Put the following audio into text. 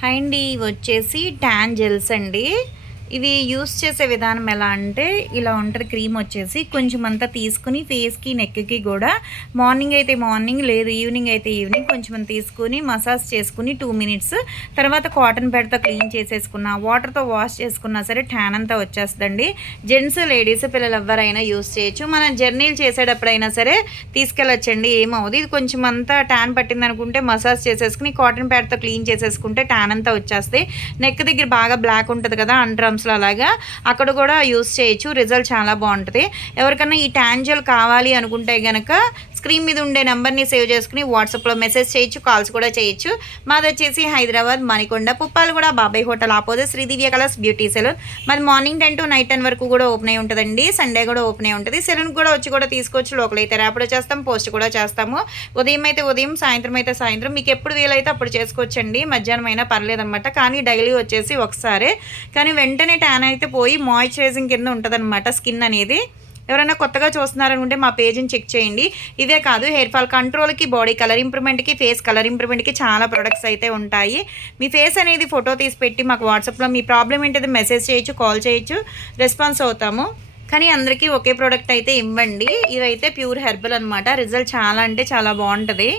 Hi అండి. ఇవి వచ్చేసి టాన్ జెల్స్ అండి. ఇవి యూస్ చేసే విధానం ఎలా అంటే ఇలా ఉంటుంది. క్రీమ్ వచ్చేసి కొంచెం అంతా తీసుకుని ఫేస్కి నెక్కి కూడా మార్నింగ్ అయితే మార్నింగ్ లేదు ఈవినింగ్ అయితే ఈవినింగ్ కొంచెం తీసుకుని మసాజ్ చేసుకుని 2 మినిట్స్ తర్వాత కాటన్ ప్యాడ్తో క్లీన్ చేసేసుకున్న వాటర్తో వాష్ చేసుకున్నా సరే ట్యాన్ అంతా వచ్చేస్తుందండి. జెంట్స్ లేడీస్ పిల్లలు ఎవరైనా యూస్ చేయొచ్చు. మనం జర్నీలు చేసేటప్పుడైనా సరే తీసుకెళ్ళొచ్చండి, ఏమవుతుంది. ఇది కొంచెం అంతా ట్యాన్ పట్టింది అనుకుంటే మసాజ్ చేసేసుకుని కాటన్ ప్యాడ్తో క్లీన్ చేసేసుకుంటే ట్యాన్ అంతా వచ్చేస్తాయి. నెక్ దగ్గర బాగా బ్లాక్ ఉంటుంది కదా అండ్రమ్స్లో, అలాగా అక్కడ కూడా యూస్ చేయొచ్చు. రిజల్ట్ చాలా బాగుంటుంది. ఎవరికైనా ఈ ట్యాన్ జెల్ కావాలి అనుకుంటే కనుక స్క్రీన్ మీద ఉండే నెంబర్ని సేవ్ చేసుకుని వాట్సాప్లో మెసేజ్ చేయొచ్చు, కాల్స్ కూడా చేయొచ్చు. మాది వచ్చేసి Hyderabad Manikonda Puppalaguda Babai hotel opposite Sridivya colours beauty salon. మాది మార్నింగ్ 10 to నైట్ 10 వరకు కూడా ఓపెన్ అయి ఉంటుందండి. సండే కూడా ఓపెన్ అయి ఉంటుంది. సెలూన్కి కూడా వచ్చి కూడా తీసుకోవచ్చు. లోకల్ అయితే ర్యాపిడో చేస్తాం, పోస్ట్ కూడా చేస్తాము. ఉదయం అయితే ఉదయం, సాయంత్రం అయితే సాయంత్రం, మీకు ఎప్పుడు వీలైతే అప్పుడు చేసుకోవచ్చండి. మధ్యాహ్నం అయినా పర్లేదనమాట. కానీ డైలీ వచ్చేసి ఒకసారి, కానీ వెంటనే ట్యాన్ అయితే పోయి మాయిశ్చరైజింగ్ కింద ఉంటుందన్నమాట స్కిన్ అనేది. ఎవరైనా కొత్తగా చూస్తున్నారనుకుంటే మా పేజ్ని చెక్ చేయండి. ఇవే కాదు, హెయిర్ ఫాల్ కంట్రోల్కి, బాడీ కలర్ ఇంప్రూవ్మెంట్కి, ఫేస్ కలర్ ఇంప్రూవ్మెంట్కి చాలా ప్రొడక్ట్స్ అయితే ఉంటాయి. మీ ఫేస్ అనేది ఫోటో తీసి పెట్టి మాకు వాట్సాప్లో మీ ప్రాబ్లం ఏంటది మెసేజ్ చేయొచ్చు, కాల్ చేయొచ్చు, రెస్పాన్స్ అవుతాము. కానీ అందరికీ ఒకే ప్రోడక్ట్ అయితే ఇవ్వండి. ఇవైతే ప్యూర్ హెర్బల్ అనమాట. రిజల్ట్ చాలా అంటే చాలా బాగుంటుంది.